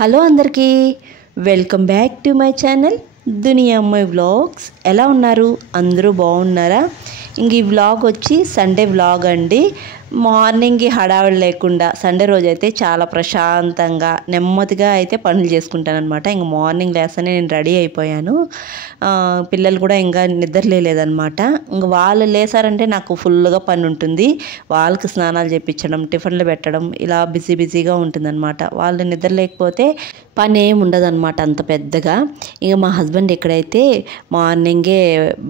Hello అందరికీ welcome back to my channel దునియా అమ్మాయి vlogs. ఎలా ఉన్నారు? అందరూ బాగున్నారా? ఇంక ఈ వ్లాగ్ వచ్చి సండే వ్లాగ్ అండి. మార్నింగ్ హడావిడి లేకుండా సండే రోజు అయితే చాలా ప్రశాంతంగా నెమ్మదిగా అయితే పనులు చేసుకుంటాను అనమాట. ఇంక మార్నింగ్ లేస్తేనే నేను రెడీ అయిపోయాను. పిల్లలు కూడా ఇంకా నిద్రలేదనమాట. ఇంక వాళ్ళు లేసారంటే నాకు ఫుల్గా పని ఉంటుంది. వాళ్ళకి స్నానాలు చేయించడం, టిఫిన్లు పెట్టడం, ఇలా బిజీగా ఉంటుందన్నమాట. వాళ్ళు నిద్ర లేకపోతే పని ఏమి ఉండదన్నమాట అంత పెద్దగా. ఇక మా హస్బెండ్ ఎక్కడైతే మార్నింగే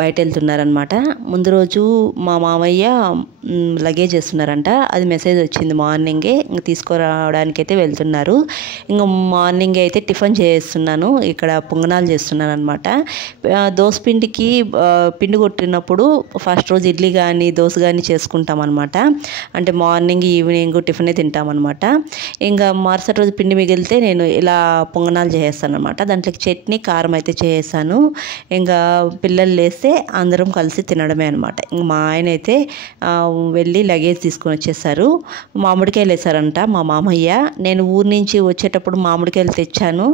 బయట వెళ్తున్నారనమాట. ముందు రోజు మా మామయ్య లగేజ్ చేస్తున్నారంట. అది మెసేజ్ వచ్చింది మార్నింగే. ఇంక తీసుకురావడానికి అయితే వెళ్తున్నారు. ఇంక మార్నింగే అయితే టిఫిన్ చేస్తున్నాను. ఇక్కడ పొంగనాలు చేస్తున్నాను అనమాట. దోసపిండికి పిండి కొట్టినప్పుడు ఫస్ట్ రోజు ఇడ్లీ కానీ దోశ కానీ చేసుకుంటాం అనమాట. అంటే మార్నింగ్ ఈవినింగ్ టిఫినే తింటామన్నమాట. ఇంకా మరుసటి రోజు పిండి మిగిలితే నేను ఇలా పొంగనాలు చేసేస్తాను అనమాట. దాంట్లోకి చట్నీ కారం అయితే చేసాను. ఇంకా పిల్లలు లేస్తే అందరం కలిసి తినడమే అనమాట. ఇంక మా ఆయన అయితే వెళ్ళి లగేజ్ తీసుకొని వచ్చేసారు. మామిడికాయలు వేసారంట మా మామయ్య. నేను ఊరి నుంచి వచ్చేటప్పుడు మామిడికాయలు తెచ్చాను.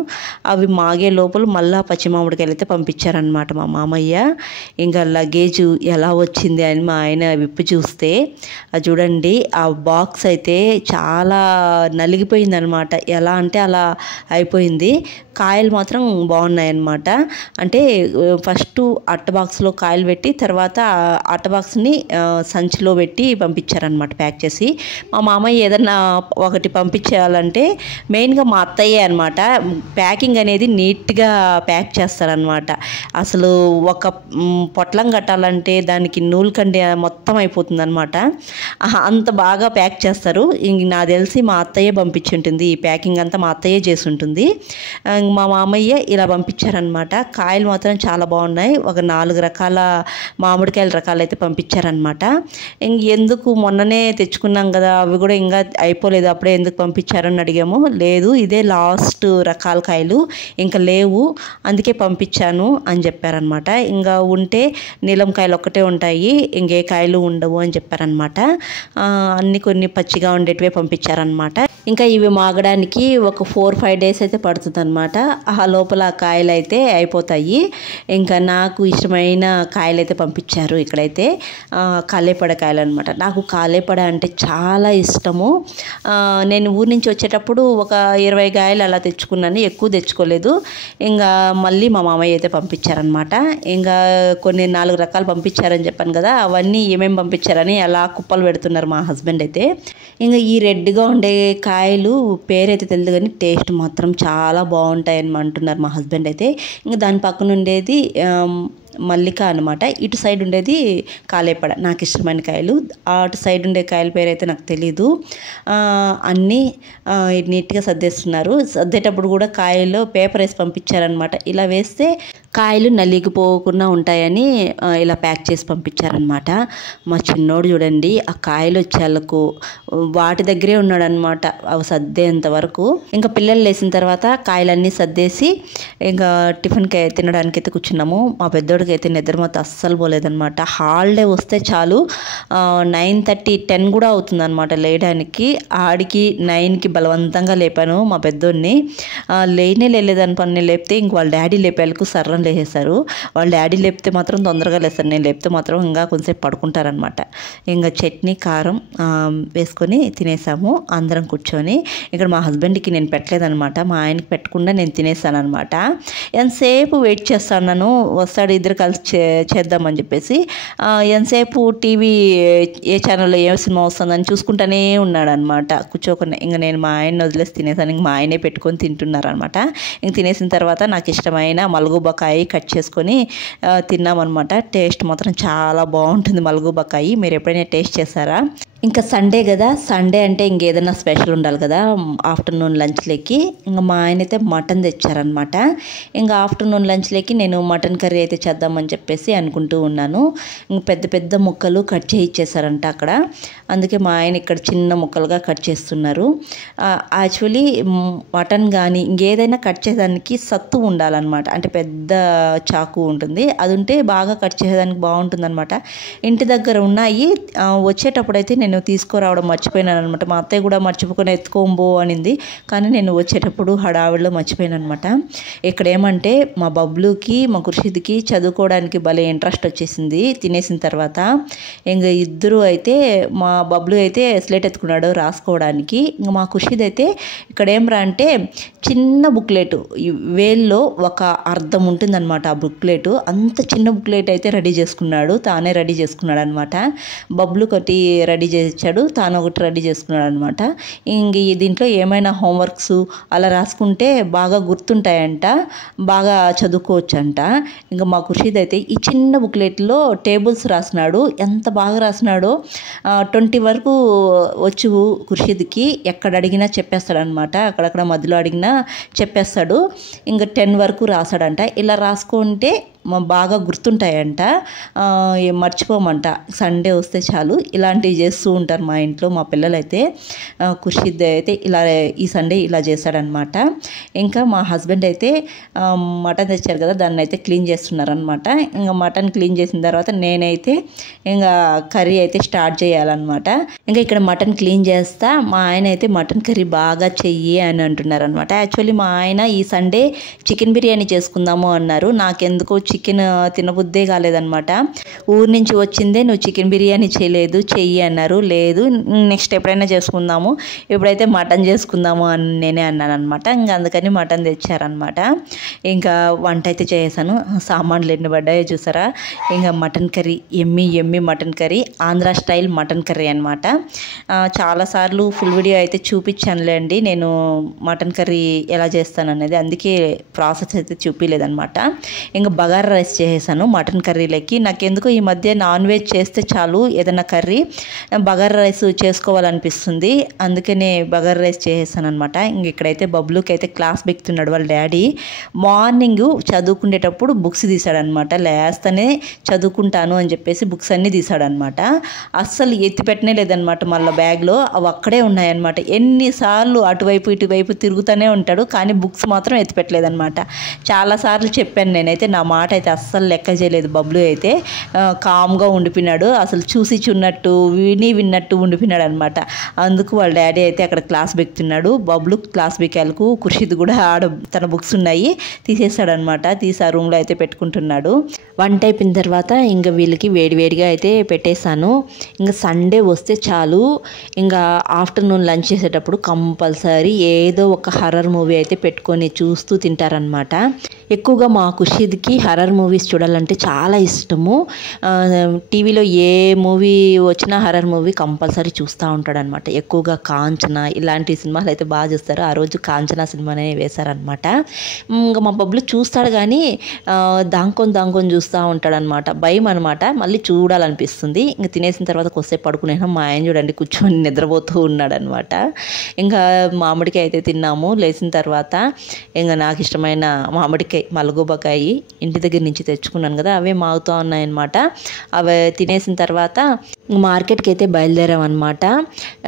అవి మాగే లోపల మళ్ళా పచ్చి మామిడికాయలు అయితే పంపించారనమాట మా మామయ్య. ఇంకా లగేజ్ ఎలా వచ్చింది అని మా ఆయన విప్పి చూస్తే చూడండి, ఆ బాక్స్ అయితే చాలా నలిగిపోయింది అనమాట. ఎలా అంటే అలా అయిపోయింది. కాయలు మాత్రం బాగున్నాయన్నమాట. అంటే ఫస్ట్ అట్ట బాక్స్లో కాయలు పెట్టి తర్వాత అట్ట బాక్స్ని సంచిలో పెట్టి పంపించారనమాట ప్యాక్ చేసి. మా మామయ్య ఏదన్నా ఒకటి పంపించేయాలంటే మెయిన్గా మా అత్తయ్యే అనమాట. ప్యాకింగ్ అనేది నీట్గా ప్యాక్ చేస్తారనమాట. అసలు ఒక పొట్లం కట్టాలంటే దానికి నూలు కండి మొత్తం అయిపోతుంది అనమాట. అంత బాగా ప్యాక్ చేస్తారు. ఇంక నాకు తెలిసి మా అత్తయ్యే పంపించుంటుంది. ఈ ప్యాకింగ్ అంతా మా అత్తయ్యే చేసి ఉంటుంది. మా మామయ్య ఇలా పంపించారనమాట. కాయలు మాత్రం చాలా బాగున్నాయి. ఒక 4 రకాల మామిడికాయల రకాలు అయితే పంపించారనమాట. ఎందుకు మొన్ననే తెచ్చుకున్నాం కదా, అవి కూడా ఇంకా అయిపోలేదు, అప్పుడే ఎందుకు పంపించారని అడిగాము. లేదు, ఇదే లాస్ట్ రకాల కాయలు, ఇంకా లేవు, అందుకే పంపించాను అని చెప్పారనమాట. ఇంకా ఉంటే నీలం కాయలు ఒక్కటే ఉంటాయి, ఇంకే కాయలు ఉండవు అని చెప్పారనమాట. అన్ని కొన్ని పచ్చిగా ఉండేటివే పంపించారనమాట. ఇంకా ఇవి మాగడానికి ఒక 4-5 డేస్ అయితే పడుతుంది అనమాట. ఆ లోపల కాయలు అయితే అయిపోతాయి. ఇంకా నాకు ఇష్టమైన కాయలు అయితే పంపించారు. ఇక్కడైతే కాలేపడ కాయలు అనమాట. నాకు కాలేపడ అంటే చాలా ఇష్టము. నేను ఊరి నుంచి వచ్చేటప్పుడు ఒక 20 కాయలు అలా తెచ్చుకున్నాను, ఎక్కువ తెచ్చుకోలేదు. ఇంకా మళ్ళీ మా మామయ్య అయితే పంపించారనమాట. ఇంకా కొన్ని 4 రకాలు పంపించారని చెప్పాను కదా, అవన్నీ ఏమేమి పంపించారని అలా కుప్పలు పెడుతున్నారు మా హస్బెండ్ అయితే. ఇంకా ఈ రెడ్గా ఉండే కాయలు పేరైతే తెలియదు కానీ టేస్ట్ మాత్రం చాలా బాగుంటాయి అని అంటున్నారు మా హస్బెండ్ అయితే. ఇంకా దాని పక్కన ఉండేది మల్లిక అనమాట. ఇటు సైడ్ ఉండేది కాలేపడ, నాకు ఇష్టమైన కాయలు. అటు సైడ్ ఉండే కాయల పేరు అయితే నాకు తెలీదు. అన్నీ నీట్గా సర్దేస్తున్నారు. సర్దేటప్పుడు కూడా కాయల్లో పేపర్ వేసి పంపించారనమాట. ఇలా వేస్తే కాయలు నలిగిపోకుండా ఉంటాయని ఇలా ప్యాక్ చేసి పంపించారనమాట. మా చిన్నోడు చూడండి, ఆ కాయలు వచ్చేళ్ళకు వాటి దగ్గరే ఉన్నాడనమాట అవి సర్దేంత వరకు. ఇంకా పిల్లలు లేచిన తర్వాత కాయలన్నీ సర్దేసి ఇంకా టిఫిన్కి తినడానికి అయితే కూర్చున్నాము. మా పెద్దోడికి అయితే నిద్ర మొత్తం అస్సలు పోలేదనమాట. హాలిడే వస్తే చాలు 9:30, 10 కూడా అవుతుందన్నమాట లేయడానికి. ఆడికి 9కి బలవంతంగా లేపాను మా పెద్దోడిని. లేలేదని పని లేపితే ఇంక వాళ్ళ డాడీ లేపేళ్ళకు సర్రని లేసేస్తారు. వాళ్ళ డాడీ లేపితే మాత్రం తొందరగా లేస్తారు, నేను లేపితే మాత్రం ఇంకా కొంచెంసేపు పడుకుంటారనమాట. ఇంకా చట్నీ కారం వేసుకొని తినేసాము అందరం కూర్చొని. ఇక్కడ మా హస్బెండ్కి నేను పెట్టలేదనమాట, మా ఆయనకి పెట్టకుండా నేను తినేసాను అనమాట. ఎంతసేపు వెయిట్ చేస్తాను, వస్తాడు, ఇద్దరు కలిసి చేద్దామని చెప్పేసి. ఎంతసేపు టీవీ ఏ ఛానల్లో ఏ సినిమా వస్తుందని చూసుకుంటూనే ఉన్నాడు అనమాట కూర్చోకుండా. ఇంకా నేను మా ఆయన్ని వదిలేసి తినేసాను. ఇంక మా ఆయనే పెట్టుకొని తింటున్నారనమాట. ఇంక తినేసిన తర్వాత నాకు ఇష్టమైన మలగుబకాయ కట్ చేసుకొని తిన్నామన్నమాట. టేస్ట్ మాత్రం చాలా బాగుంటుంది మలగుబకాయ. మీరు ఎప్పుడైనా టేస్ట్ చేశారా? ఇంకా సండే కదా, సండే అంటే ఇంకేదైనా స్పెషల్ ఉండాలి కదా ఆఫ్టర్నూన్ లంచ్లోకి. ఇంకా మా ఆయన అయితే మటన్ తెచ్చారనమాట. ఇంకా ఆఫ్టర్నూన్ లంచ్లోకి నేను మటన్ కర్రీ అయితే చేద్దామని చెప్పేసి అనుకుంటూ ఉన్నాను. ఇంక పెద్ద పెద్ద ముక్కలు కట్ చేసి ఇచ్చేసారంట అక్కడ. అందుకే మా ఆయన ఇక్కడ చిన్న ముక్కలుగా కట్ చేస్తున్నారు. యాక్చువల్లీ మటన్ కానీ ఇంకేదైనా కట్ చేసేదానికి సత్తు ఉండాలన్నమాట. అంటే పెద్ద చాకు ఉంటుంది, అది ఉంటే బాగా కట్ చేసేదానికి బాగుంటుంది అనమాట. ఇంటి దగ్గర ఉన్నాయి. వచ్చేటప్పుడు అయితే నేను తీసుకురావడం మర్చిపోయినాను అనమాట. మా అత్తయ్య కూడా మర్చిపోకొని ఎత్తుకోబో అనింది, కానీ నేను వచ్చేటప్పుడు హడావిడిలో మర్చిపోయాను అనమాట. ఇక్కడ ఏమంటే మా బబ్లుకి మా ఖుర్షీద్కి చదువుకోవడానికి భలే ఇంట్రెస్ట్ వచ్చేసింది తినేసిన తర్వాత. ఇంకా ఇద్దరు అయితే మా బబ్లు అయితే స్లేట్ ఎత్తుకున్నాడు రాసుకోవడానికి. ఇంకా మా ఖుర్షీద్ అయితే ఇక్కడ ఏం రా అంటే చిన్న బుక్లెట్ వేల్లో ఒక అర్థం ఉంటుందన్నమాట. ఆ బుక్లెట్ అంత చిన్న బుక్లెట్ అయితే రెడీ చేసుకున్నాడు, తానే రెడీ చేసుకున్నాడు అనమాట. బబ్లు ఒకటి రెడీ చేయించాడు, తాను ఒకటి రెడీ చేసుకున్నాడు అనమాట. ఇంక దీంట్లో ఏమైనా హోంవర్క్స్ అలా రాసుకుంటే బాగా గుర్తుంటాయంట, బాగా చదువుకోవచ్చు అంట. ఇంకా మా ఖుర్షీద్ అయితే ఈ చిన్న బుక్లెట్లో టేబుల్స్ రాసినాడు. ఎంత బాగా రాసినాడో 20 వరకు వచ్చు ఖుర్షీద్కి. ఎక్కడ అడిగినా చెప్పేస్తాడనమాట, అక్కడక్కడ మధ్యలో అడిగినా చెప్పేస్తాడు. ఇంకా 10 వరకు రాసాడంట. ఇలా రాసుకుంటే బాగా గుర్తుంటాయంట, మర్చిపోమంట. సండే వస్తే చాలు ఇలాంటివి చేస్తూ ఉంటారు మా ఇంట్లో మా పిల్లలైతే. ఖుర్షీద్ అయితే ఇలా ఈ సండే ఇలా చేశాడనమాట. ఇంకా మా హస్బెండ్ అయితే మటన్ తెచ్చారు కదా, దాన్ని అయితే క్లీన్ చేస్తున్నారనమాట. ఇంకా మటన్ క్లీన్ చేసిన తర్వాత నేనైతే ఇంకా కర్రీ అయితే స్టార్ట్ చేయాలన్నమాట. ఇంకా ఇక్కడ మటన్ క్లీన్ చేస్తా, మా ఆయన అయితే మటన్ కర్రీ బాగా చెయ్యి అని అంటున్నారనమాట. యాక్చువల్లీ మా ఆయన ఈ సండే చికెన్ బిర్యానీ చేసుకుందాము అన్నారు. నాకెందుకో చికెన్ తినబుద్దే కాలేదనమాట. ఊరి నుంచి వచ్చిందే నువ్వు చికెన్ బిర్యానీ చేయలేదు, చెయ్యి అన్నారు. లేదు నెక్స్ట్ ఎప్పుడైనా చేసుకుందాము, ఇప్పుడైతే మటన్ చేసుకుందాము అని నేనే అన్నాను అనమాట. ఇంకా అందుకని మటన్ తెచ్చారనమాట. ఇంకా వంట అయితే చేసాను. సామాన్లు ఎన్ని పడ్డాయో చూసారా. ఇంకా మటన్ కర్రీ ఎమ్మి mutton curry, Andhra style mutton curry అనమాట. చాలాసార్లు ఫుల్ వీడియో అయితే చూపించానులేండి నేను మటన్ కర్రీ ఎలా చేస్తాను అనేది, అందుకే ప్రాసెస్ అయితే చూపించలేదనమాట. ఇంకా బగారా రైస్ చేసేసాను మటన్ కర్రీలకి. నాకెందుకో ఈ మధ్య నాన్ వెజ్ చేస్తే చాలు ఏదైనా కర్రీ బగారా రైస్ చేసుకోవాలనిపిస్తుంది, అందుకనే బగారా రైస్ చేసేసాను అనమాట. ఇంక ఇక్కడైతే బబ్లుకి అయితే క్లాస్ బిక్తున్నాడు వాళ్ళ డాడీ. మార్నింగ్ చదువుకునేటప్పుడు బుక్స్ తీసాడనమాట. లేస్తనే చదువుకుంటాను అని చెప్పేసి బుక్స్ అన్నీ తీసాడనమాట. అస్సలు ఎత్తిపెట్టనే లేదనమాట. మళ్ళీ బ్యాగ్లో అవి అక్కడే ఉన్నాయన్నమాట. ఎన్నిసార్లు అటువైపు ఇటువైపు తిరుగుతూనే ఉంటాడు, కానీ బుక్స్ మాత్రం ఎత్తిపెట్టలేదనమాట. చాలాసార్లు చెప్పాను నేనైతే, నా మాట అయితే అస్సలు లెక్క చేయలేదు. బబ్లు అయితే కామ్గా ఉండిపోయినాడు, అసలు చూసి చున్నట్టు విన్నట్టు ఉండిపోయినాడు అనమాట. అందుకు వాళ్ళ డాడీ అయితే అక్కడ క్లాస్ బెక్కుతున్నాడు. బబ్లు క్లాస్ బెక్కేలకు ఖుర్షీద్ కూడా ఆడ తన బుక్స్ ఉన్నాయి తీసేసాడనమాట. తీసి ఆ రూమ్లో అయితే పెట్టుకుంటున్నాడు. వంట అయిపోయిన తర్వాత ఇంకా వీళ్ళకి వేడివేడిగా అయితే పెట్టేశాను. ఇంకా సండే వస్తే చాలు, ఇంకా ఆఫ్టర్నూన్ లంచ్ చేసేటప్పుడు కంపల్సరీ ఏదో ఒక హర్రర్ మూవీ అయితే పెట్టుకొని చూస్తూ తింటారనమాట. ఎక్కువగా మా ఖుర్షీద్కి హర్రర్ మూవీస్ చూడాలంటే చాలా ఇష్టము. టీవీలో ఏ మూవీ వచ్చినా హర్రర్ మూవీ కంపల్సరీ చూస్తూ ఉంటాడనమాట. ఎక్కువగా కాంచన ఇలాంటి సినిమాలు అయితే బాగా చూస్తారు. ఆ రోజు కాంచన సినిమానే వేశారనమాట. ఇంకా మా బబ్లు చూస్తాడు కానీ దాంకొని చూస్తూ ఉంటాడనమాట. భయం అనమాట, మళ్ళీ చూడాలనిపిస్తుంది. ఇంకా తినేసిన తర్వాత కొద్దిసేపు పడుకునేనా, మా ఆయన చూడండి కూర్చొని నిద్రపోతూ ఉన్నాడనమాట. ఇంకా మామిడికాయ అయితే తిన్నాము. లేచిన తర్వాత ఇంకా నాకు ఇష్టమైన మామిడికాయ మలగూబకాయ ఇంటి దగ్గర నుంచి తెచ్చుకున్నాను కదా, అవే మాగుతూ ఉన్నాయన్నమాట. అవి తినేసిన తర్వాత మార్కెట్కి అయితే బయలుదేరామన్నమాట.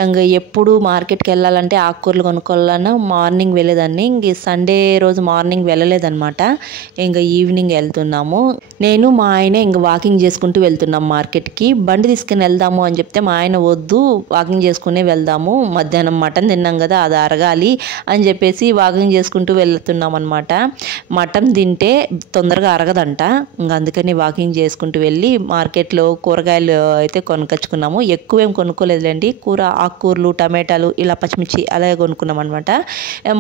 ఇంకా ఎప్పుడు మార్కెట్కి వెళ్ళాలంటే ఆకుకూరలు కొనుక్కోవాలన్నా మార్నింగ్ వెళ్ళేదాన్ని. ఇంక సండే రోజు మార్నింగ్ వెళ్ళలేదన్నమాట. ఇంకా ఈవినింగ్ వెళ్తున్నాము. నేను మా ఆయన ఇంకా వాకింగ్ చేసుకుంటూ వెళ్తున్నాం మార్కెట్కి. బండి తీసుకుని వెళ్దాము అని చెప్తే మా ఆయన వద్దు, వాకింగ్ చేసుకునే వెళ్దాము, మధ్యాహ్నం మటన్ తిన్నాం కదా అది అరగాలి అని చెప్పేసి వాకింగ్ చేసుకుంటూ వెళ్తున్నాం అనమాట. మటన్ తింటే తొందరగా అరగదంట. ఇంకా అందుకని వాకింగ్ చేసుకుంటూ వెళ్ళి మార్కెట్లో కూరగాయలు అయితే కొనుకొచ్చుకున్నాము. ఎక్కువేం కొనుక్కోలేదులేండి, ఆకుకూరలు టమాటాలు ఇలా పచ్చిమిర్చి అలాగే కొనుక్కున్నాం అనమాట.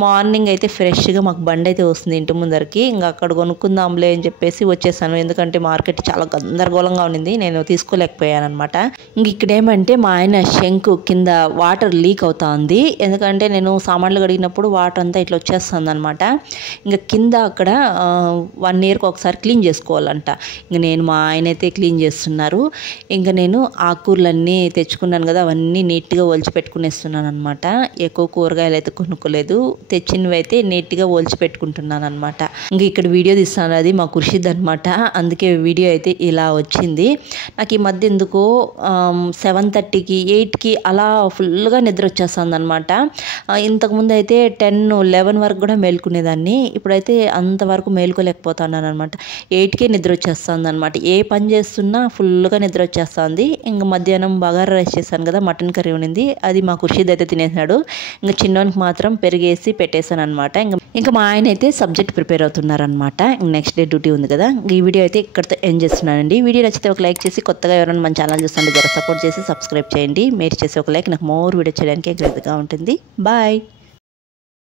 మార్నింగ్ అయితే ఫ్రెష్గా మాకు బండి అయితే వస్తుంది ఇంటి ముందరికి. ఇంకా అక్కడ కొనుక్కుందాంలే అని చెప్పేసి వచ్చేసాను. ఎందుకంటే మార్కెట్ చాలా గందరగోళంగా ఉండింది, నేను తీసుకోలేకపోయాను అనమాట. ఇంక ఇక్కడ ఏమంటే మా ఆయన శంకు కింద వాటర్ లీక్ అవుతా ఉంది. ఎందుకంటే నేను సామాన్లు కడిగినప్పుడు వాటర్ అంతా ఇట్లా వచ్చేస్తుంది అనమాట. ఇంకా కింద అక్కడ 1 yearకి ఒకసారి క్లీన్ చేసుకోవాలంట. ఇంక నేను మా ఆయన అయితే క్లీన్ చేస్తున్నారు. ఇంకా నేను ఆకుకూరలన్నీ తెచ్చుకున్నాను కదా, అవన్నీ నీట్గా ఒలిచి పెట్టుకునేస్తున్నాను అనమాట. ఎక్కువ కూరగాయలు అయితే కొనుక్కోలేదు, తెచ్చినవి అయితే నీట్గా ఒలిచి పెట్టుకుంటున్నాను అనమాట. ఇంక ఇక్కడ వీడియో తీస్తాను, అది మా ఖుర్షీద్ అనమాట. అందుకే వీడియో అయితే ఇలా వచ్చింది. నాకు ఈ మధ్య ఎందుకో 7:30కి 8కి అలా ఫుల్గా నిద్ర వచ్చేస్తుంది అనమాట. ఇంతకుముందు అయితే 10, 11 వరకు కూడా మేల్కునేదాన్ని. ఇప్పుడైతే అంతవరకు మేల్కోలేకపోతున్నాను అనమాట. 8కే నిద్ర వచ్చేస్తుంది అనమాట. ఏ పని చేస్తున్నా ఫుల్గా నిద్ర వచ్చేస్తుంది. ఇంక మధ్యాహ్నం బగారా రైస్ చేశాను కదా, మటన్ కర్రీ ఉండింది, అది మా ఖుషీద్ అయితే తినేసాడు. ఇంకా చిన్నోనికి మాత్రం పెరిగేసి పెట్టేశాను అనమాట. ఇంకా మా ఆయన అయితే సబ్జెక్ట్ ప్రిపేర్ అవుతున్నారనమాట. నెక్స్ట్ డే డ్యూటీ ఉంది కదా. ఈ వీడియో అయితే ఇక్కడితో ఎండ్ చేస్తున్నానండి. వీడియో నచ్చితే ఒక లైక్ చేసి, కొత్తగా ఎవరైనా మన ఛానల్ చూస్తుంటే జర సపోర్ట్ చేసి సబ్స్క్రైబ్ చేయండి. మీరు చేసే ఒక లైక్ నాకు మోర్ వీడియో చేయడానికి గ్రేట్గా ఉంటుంది. బాయ్.